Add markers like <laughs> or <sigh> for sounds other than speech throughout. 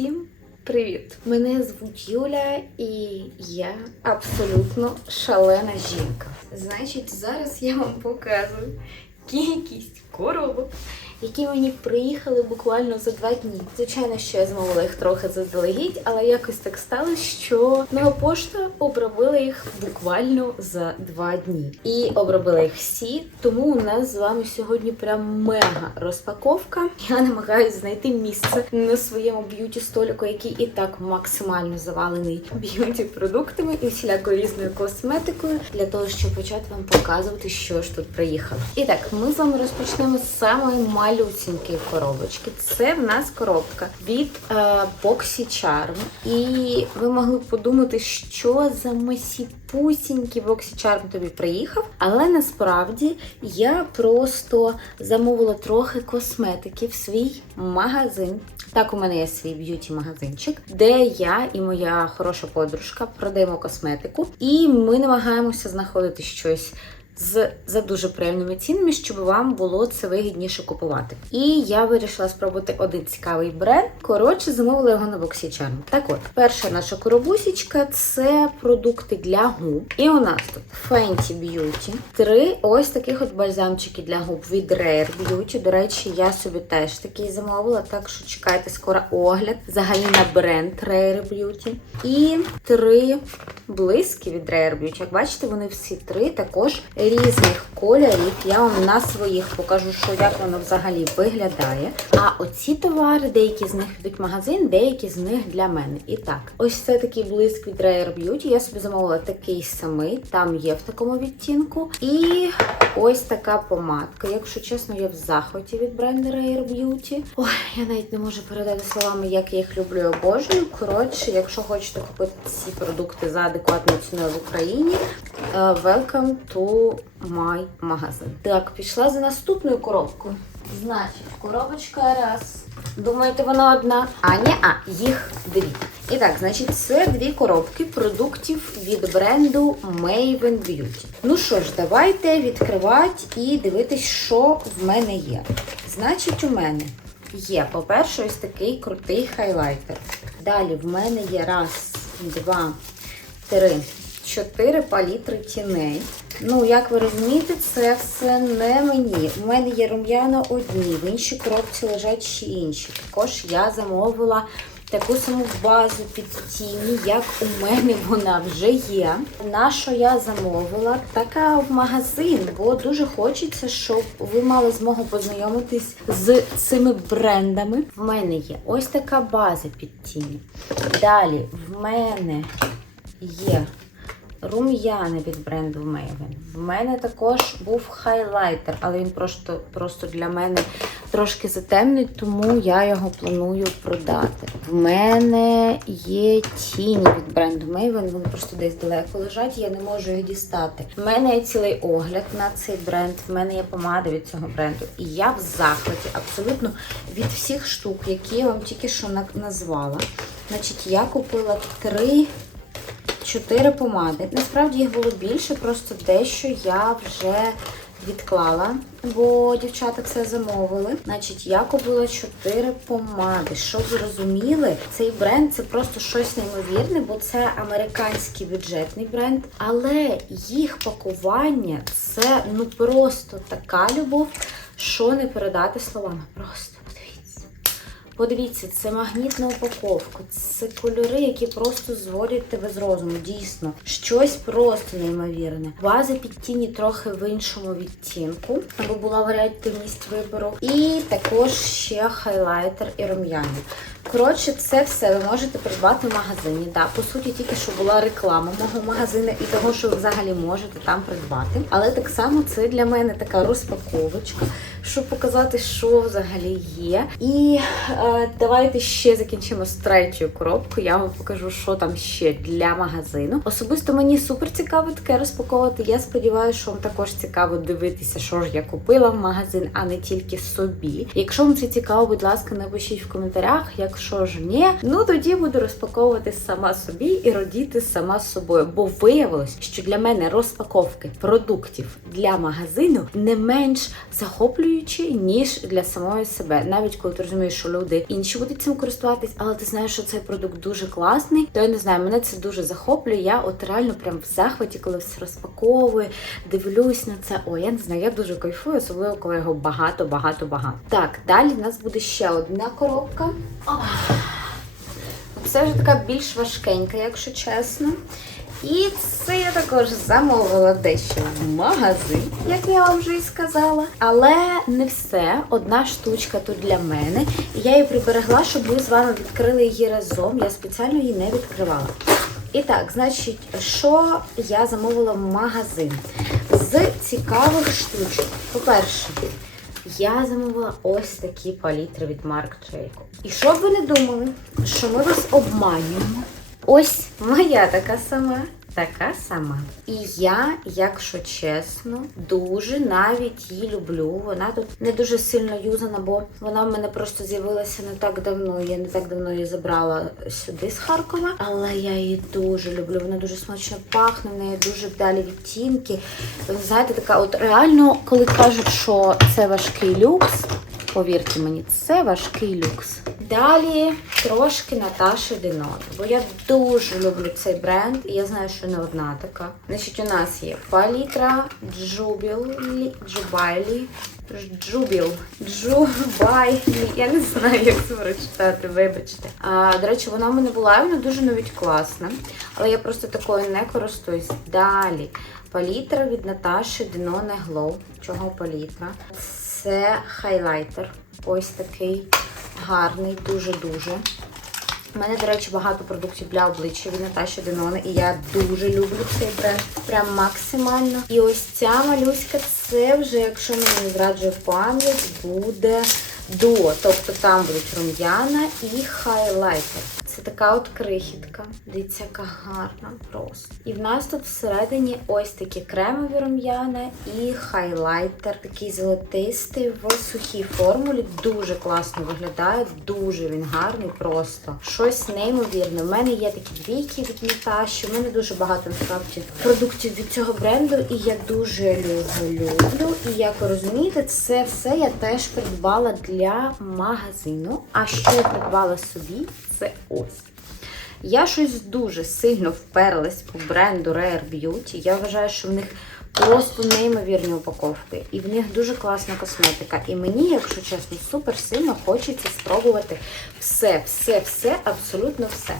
Всім привіт! Мене звуть Юля, і я абсолютно шалена жінка. Значить, зараз я вам показую кількість коробок, які мені приїхали буквально за два дні. Звичайно, що я замовила їх трохи заздалегідь, але якось так сталося, що нова пошта обробила їх буквально за два дні. І обробила їх всі, тому у нас з вами сьогодні прям мега розпаковка. Я намагаюся знайти місце на своєму б'юті столику, який і так максимально завалений б'юті продуктами і всілякою різною косметикою, для того, щоб почати вам показувати, що ж тут приїхало. І так, ми з вами розпочнемо з самої малюсінької коробочки. Це в нас коробка від е, Boxy Charm. І ви могли б подумати, що за масіпусінький Boxy Charm тобі приїхав. Але насправді я просто замовила трохи косметики в свій магазин. Так, у мене є свій б'юті-магазинчик, де я і моя хороша подружка продаємо косметику, і ми намагаємося знаходити щось. З за дуже приємними цінами, щоб вам було це вигідніше купувати. І я вирішила спробувати один цікавий бренд. Коротше, замовила його на BoxyCharm. Так от, перша наша коробусічка це продукти для губ. І у нас тут Fenty Beauty. Три ось таких от бальзамчики для губ від Rare Beauty. До речі, я собі теж такий замовила, так що чекайте скоро огляд. Взагалі на бренд Rare Beauty. І три блиски від Rare Beauty. Як бачите, вони всі три також різних кольорів. Я вам на своїх покажу, що як воно взагалі виглядає. А оці товари, деякі з них йдуть в магазин, деякі з них для мене. І так, ось це такий блиск від Rare Beauty. Я собі замовила такий самий, там є в такому відтінку. І ось така помадка. Якщо чесно, я в захваті від бренду Rare Beauty. Ой, я навіть не можу передати словами, як я їх люблю і обожнюю. Коротше, якщо хочете купити ці продукти за адекватною ціною в Україні, е, welcome to my магазин. Так, пішла за наступною коробкою. Значить, коробочка раз. Думаєте, вона одна? А ні, а їх дві. І так, значить, це дві коробки продуктів від бренду Maven Beauty. Ну що ж, давайте відкривати і дивитись, що в мене є. Значить, у мене є, по-перше, ось такий крутий хайлайтер. Далі в мене є раз, два, три, чотири палітри тіней. Ну, як ви розумієте, це все не мені. У мене є рум'яна одні, в іншій коробці лежать ще інші. Також я замовила таку саму базу під тіні, як у мене вона вже є. На що я замовила? Така в магазин, бо дуже хочеться, щоб ви мали змогу познайомитись з цими брендами. В мене є ось така база під тіні. Далі в мене є рум'яни від бренду Maven. В мене також був хайлайтер, але він просто, просто для мене трошки затемнить, тому я його планую продати. В мене є тіні від бренду Maven, вони просто десь далеко лежать, я не можу їх дістати. В мене є цілий огляд на цей бренд, в мене є помада від цього бренду. І я в захваті абсолютно від всіх штук, які я вам тільки що назвала. Значить, я купила три чотири помади. Насправді їх було більше, просто дещо я вже відклала, бо дівчата це замовили. Значить, я купила чотири помади. Щоб ви розуміли, цей бренд це просто щось неймовірне, бо це американський бюджетний бренд. Але їх пакування це ну просто така любов, що не передати словами. Просто. Подивіться, це магнітна упаковка, це кольори, які просто зводять тебе з розуму. Дійсно, щось просто неймовірне. Бази під тіні трохи в іншому відтінку, аби була варіативність вибору. І також ще хайлайтер і рум'яна. Коротше, це все ви можете придбати в магазині. Да, по суті, тільки що була реклама мого магазину і того, що ви взагалі можете там придбати. Але так само це для мене така розпаковочка, щоб показати, що взагалі є. І е, давайте ще закінчимо з третьою коробкою. Я вам покажу, що там ще для магазину. Особисто мені супер цікаво таке розпаковувати. Я сподіваюся, що вам також цікаво дивитися, що ж я купила в магазин, а не тільки собі. Якщо вам це цікаво, будь ласка, напишіть в коментарях. Якщо ж ні, ну тоді буду розпаковувати сама собі і родіти сама з собою. Бо виявилось, що для мене розпаковки продуктів для магазину не менш захоплюючі ніж для самої себе. Навіть коли ти розумієш, що люди інші будуть цим користуватись, але ти знаєш, що цей продукт дуже класний, то я не знаю, мене це дуже захоплює. Я от реально прям в захваті, коли все розпаковую, дивлюсь на це. Ой, я не знаю, я дуже кайфую, особливо коли його багато, багато, багато. Так, далі в нас буде ще одна коробка. Ох. Це вже така більш важкенька, якщо чесно. І це я також замовила дещо в магазин, як я вам вже і сказала. Але не все. Одна штучка тут для мене. І я її приберегла, щоб ми з вами відкрили її разом. Я спеціально її не відкривала. І так, значить, що я замовила в магазин з цікавих штучок. По-перше, я замовила ось такі палітри від Марк Джейкоб. І щоб ви не думали, що ми вас обманюємо. Ось моя така сама. Така сама. І я, якщо чесно, дуже навіть її люблю. Вона тут не дуже сильно юзана, бо вона в мене просто з'явилася не так давно. Я не так давно її забрала сюди з Харкова. Але я її дуже люблю. Вона дуже смачно пахне, в неї дуже вдалі відтінки. Знаєте, така от реально, коли кажуть, що це важкий люкс. Повірте мені, це важкий люкс. Далі трошки Наташі Денон, бо я дуже люблю цей бренд, і я знаю, що не одна така. Значить, у нас є палітра Джубілі, Джубайлі, Джубіл, Джубайлі. Я не знаю, як це прочитати, вибачте. А, до речі, вона в мене була, і вона дуже навіть класна. Але я просто такою не користуюсь. Далі. Палітра від Наташі Денone Glow. Чого палітра? Це хайлайтер. Ось такий гарний, дуже-дуже. У мене, до речі, багато продуктів для обличчя від Наташі Денони, і я дуже люблю цей бренд. Прям максимально. І ось ця малюська, це вже, якщо мені не зраджує пам'ять, буде дуо. Тобто там будуть рум'яна і хайлайтер. Це така от крихітка. Дивіться, яка гарна просто. І в нас тут всередині ось такі кремові рум'яна і хайлайтер, такий золотистий в сухій формулі. Дуже класно виглядає, дуже він гарний, просто щось неймовірне. У мене є такі двійки від Наташі. У мене дуже багато насправді продуктів від цього бренду, і я дуже його люблю. І як ви розумієте, це все я теж придбала для магазину. А що я придбала собі? Це ось. Я щось дуже сильно вперлась по бренду Rare Beauty. Я вважаю, що в них просто неймовірні упаковки. І в них дуже класна косметика. І мені, якщо чесно, супер сильно хочеться спробувати все, все, все, абсолютно все.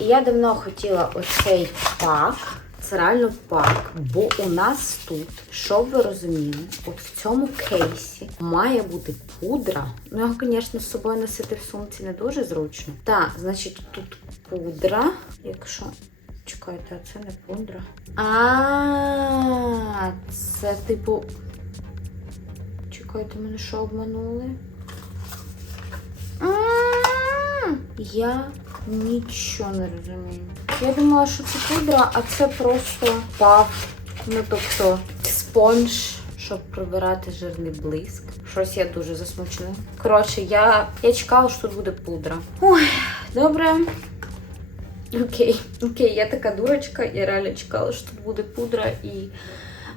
І я давно хотіла оцей пак. Це реально пак, бо у нас тут, щоб ви розуміли, от в цьому кейсі має бути пудра. Ну, його, звісно, з собою носити в сумці не дуже зручно. Так, значить, тут пудра. Якщо. Чекайте, а це не пудра. А, це типу. Чекайте, мене що обманули? Я нічого не розумію. Я думала, що це пудра, а це просто паф. Ну, тобто, спонж, щоб прибирати жирний блиск. Щось я дуже засмучена. Коротше, я, я чекала, що тут буде пудра. Ой, добре. Окей, окей, я така дурочка, я реально чекала, що тут буде пудра і.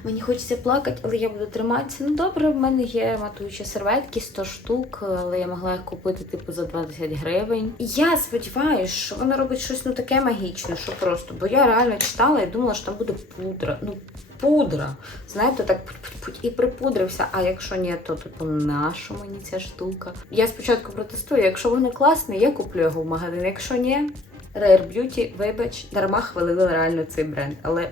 Мені хочеться плакати, але я буду триматися. Ну добре, в мене є матуючі серветки, 100 штук, але я могла їх купити типу за 20 гривень. Я сподіваюся, що вона робить щось ну таке магічне, що просто. Бо я реально читала і думала, що там буде пудра. Ну, пудра. Знаєте, так і припудрився. А якщо ні, то типу нашу мені ця штука. Я спочатку протестую. Якщо воно класне, я куплю його в магазин. Якщо ні, Rare Beauty, вибач, дарма хвалили реально цей бренд. Але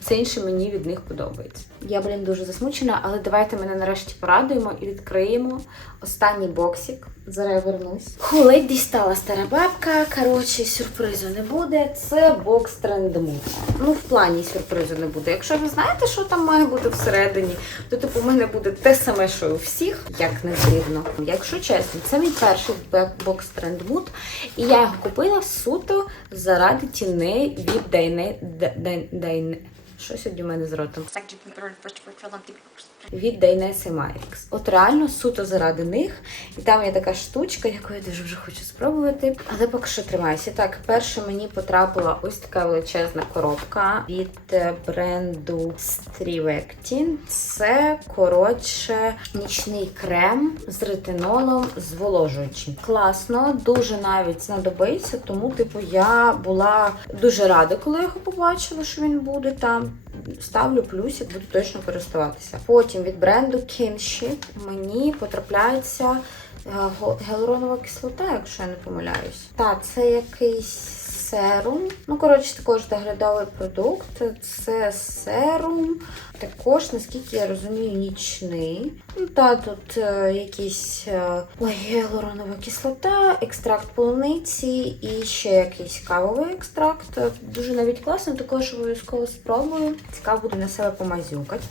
все інше мені від них подобається. Я, блін, дуже засмучена, але давайте мене нарешті порадуємо і відкриємо останній боксик. Зараз я вернусь. Ху, ледь дістала стара бабка. Коротше, сюрпризу не буде. Це бокс трендмут. Ну, в плані сюрпризу не буде. Якщо ви знаєте, що там має бути всередині, то типу в мене буде те саме, що і у всіх, як не дивно. Якщо чесно, це мій перший бокс трендмут, і я його купила суто заради тіней від Дайне. Дайне. Що сьогодні в мене з ротом? Від Дайнеси Майкс. От реально суто заради них. І там є така штучка, яку я дуже вже хочу спробувати. Але поки що тримаюся. Так, перше мені потрапила ось така величезна коробка від е, бренду Strivectin. Це коротше нічний крем з ретинолом зволожуючим. Класно, дуже навіть знадобиться, тому, типу, я була дуже рада, коли я його побачила, що він буде там. Ставлю плюсик, буду точно користуватися. Потім від бренду Kinship мені потрапляється е, гіалуронова кислота, якщо я не помиляюсь. Так, це якийсь серум. Ну, коротше, також доглядовий продукт. Це серум. Також, наскільки я розумію, нічний. Ну, та тут е, якісь е, гіалуронова кислота, екстракт полуниці і ще якийсь кавовий екстракт. Дуже навіть класно, також обов'язково спробую. Цікаво буде на себе помазюкати.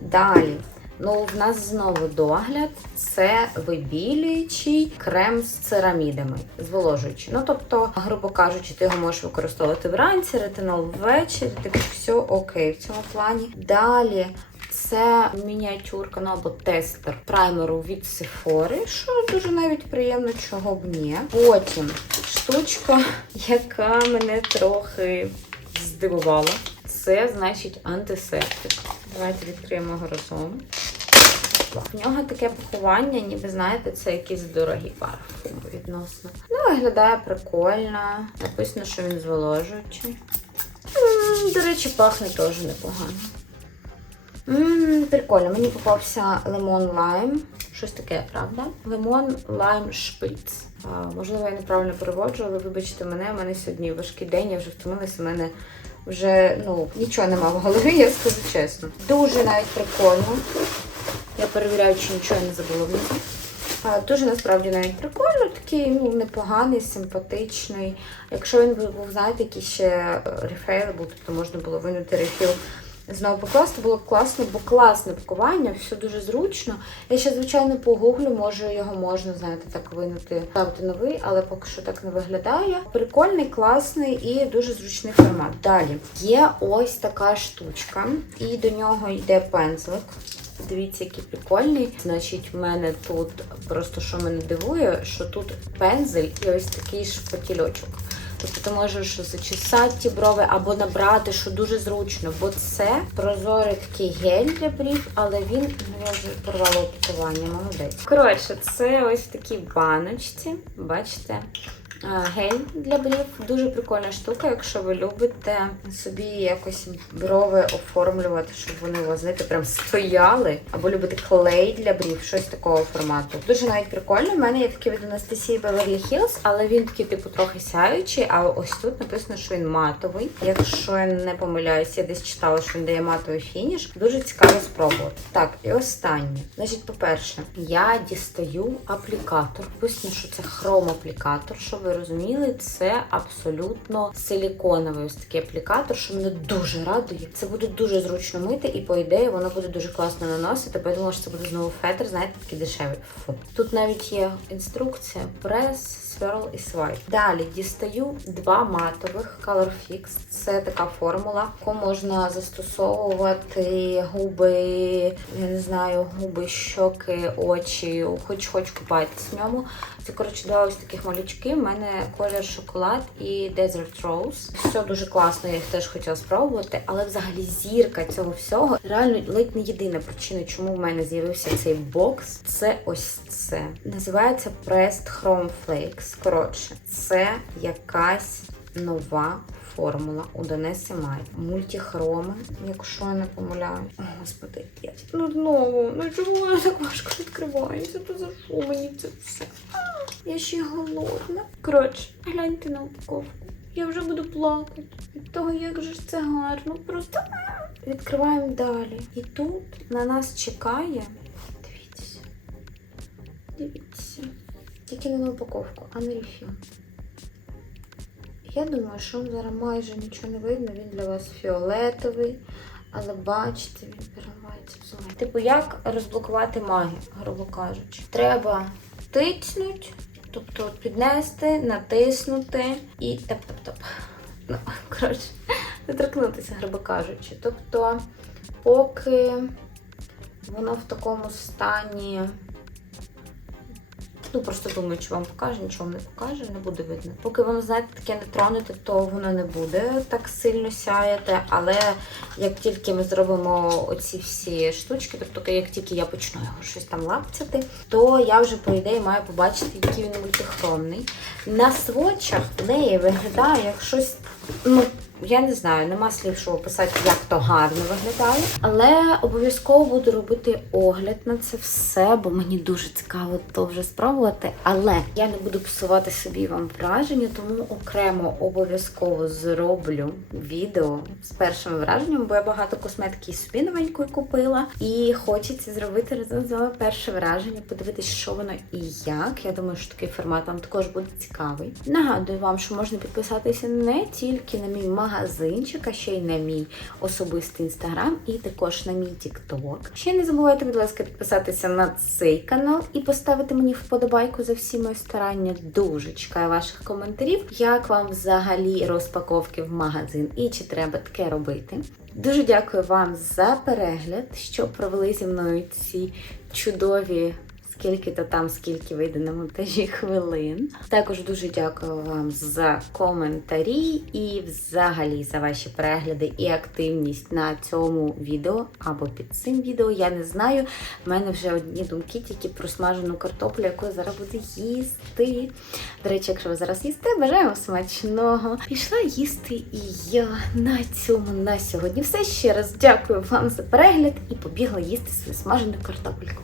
Далі. Ну, в нас знову догляд. Це вибілюючий крем з церамідами, зволожуючий. Ну, тобто, грубо кажучи, ти його можеш використовувати вранці, ретинол ввечері, так все окей в цьому плані. Далі. Це мініатюрка, ну або тестер праймеру від Sephora, що дуже навіть приємно, чого б ні. Потім штучка, яка мене трохи здивувала. Це значить антисептик. Давайте відкриємо його разом. В нього таке пакування, ніби знаєте, це якісь дорогі парфуми відносно. Ну, виглядає прикольно. Написано, що він зволожуючий. До речі, пахне теж непогано. М, Прикольно, мені попався лимон лайм. Щось таке, правда? Лимон лайм шпиц. Можливо, я неправильно переводжу, але вибачте мене, у мене сьогодні важкий день, я вже втомилася, у мене вже ну, нічого нема в голові, я скажу чесно. Дуже навіть прикольно. Я перевіряю, чи нічого я не забула внизу. А, Дуже насправді навіть прикольно, такий ну, непоганий, симпатичний. Якщо він був, знаєте, який ще рефейлабл, тобто можна було винути рефіл знову покласти, було класно, бо класне пакування, все дуже зручно. Я ще, звичайно, погуглю, може його можна, знаєте, так винути, ставити новий, але поки що так не виглядає. Прикольний, класний і дуже зручний формат. Далі є ось така штучка, і до нього йде пензлик. Дивіться, який прикольний. Значить, в мене тут просто що мене дивує, що тут пензель і ось такий шпатільочок. Тобто ти можеш зачесати ті брови або набрати, що дуже зручно, бо це прозорий такий гель для брів, але він ну, я вже порвала молодець. Коротше, це ось в такій баночці, бачите. Гель для брів дуже прикольна штука, якщо ви любите собі якось брови оформлювати, щоб вони у вас знаєте, прям стояли, або любите клей для брів, щось такого формату. Дуже навіть прикольно. У мене є такий від Анастасії Beverly Hills, але він такий, типу, трохи сяючий. А ось тут написано, що він матовий. Якщо я не помиляюсь, я десь читала, що він дає матовий фініш. Дуже цікаво спробувати. Так, і останнє. Значить, по-перше, я дістаю аплікатор. Написано, що це хром-аплікатор. Щоб ви розуміли, це абсолютно силіконовий ось такий аплікатор, що мене дуже радує. Це буде дуже зручно мити, і по ідеї воно буде дуже класно наносити. Бо я думала, що це буде знову фетр, знаєте, такий дешевий. Фу. Тут навіть є інструкція: прес, сверл і свайп. Далі дістаю два матових Color Fix. Це така формула, яку можна застосовувати губи, я не знаю, губи, щоки, очі, хоч хоч купайтесь в ньому. Це коротше два ось таких малючки. У мене колір шоколад і Desert Rose. Все дуже класно, я їх теж хотіла спробувати. Але взагалі зірка цього всього реально ледь не єдина причина, чому в мене з'явився цей бокс. Це ось це. Називається Pressed Chrome Flakes. Коротше, це якась нова. Формула у Донеси Май. Мультихроми, якщо я не помиляю. Господи, я ну знову, ну чому воно так важко відкривається? То за що мені це все? Я ще голодна. Коротше, гляньте на упаковку. Я вже буду плакати від того, як же це гарно. Просто відкриваємо далі. І тут на нас чекає. Дивіться. Дивіться. Тільки не на упаковку, а на рефіл. Я думаю, що зараз майже нічого не видно. Він для вас фіолетовий, але бачите, він переливається в зелений. Типу, як розблокувати магію, грубо кажучи. Треба тицнуть, тобто піднести, натиснути і тап-тап-тап. Ну, <laughs> коротше, не торкнутися, грубо кажучи. Тобто, поки воно в такому стані. Ну, просто думаю, чи вам покаже, нічого вам не покаже, не буде видно. Поки воно, знаєте, таке не тронете, то воно не буде так сильно сяяти. Але як тільки ми зробимо оці всі штучки, тобто як тільки я почну його щось там лапцяти, то я вже, по ідеї, маю побачити, який він мультихромний. На свочах в неї виглядає як щось, ну, я не знаю, нема слів, що описати, як то гарно виглядає. Але обов'язково буду робити огляд на це все, бо мені дуже цікаво то вже спробувати. Але я не буду псувати собі вам враження, тому окремо обов'язково зроблю відео з першими враженнями, бо я багато косметики собі новенької купила. І хочеться зробити разом з вами перше враження, подивитися, що воно і як. Я думаю, що такий формат вам також буде цікавий. Нагадую вам, що можна підписатися не тільки на мій магазинчик, а ще й на мій особистий інстаграм і також на мій тікток. Ще не забувайте, будь ласка, підписатися на цей канал і поставити мені вподобайку за всі мої старання. Дуже чекаю ваших коментарів, як вам взагалі розпаковки в магазин і чи треба таке робити. Дуже дякую вам за перегляд, що провели зі мною ці чудові. Скільки то там, скільки вийде на монтажі хвилин. Також дуже дякую вам за коментарі і взагалі за ваші перегляди і активність на цьому відео або під цим відео. Я не знаю. В мене вже одні думки тільки про смажену картоплю, яку я зараз буду їсти. До речі, якщо ви зараз їсте, бажаю вам смачного. Пішла їсти і я на цьому на сьогодні. Все ще раз дякую вам за перегляд і побігла їсти свою смажену картопельку.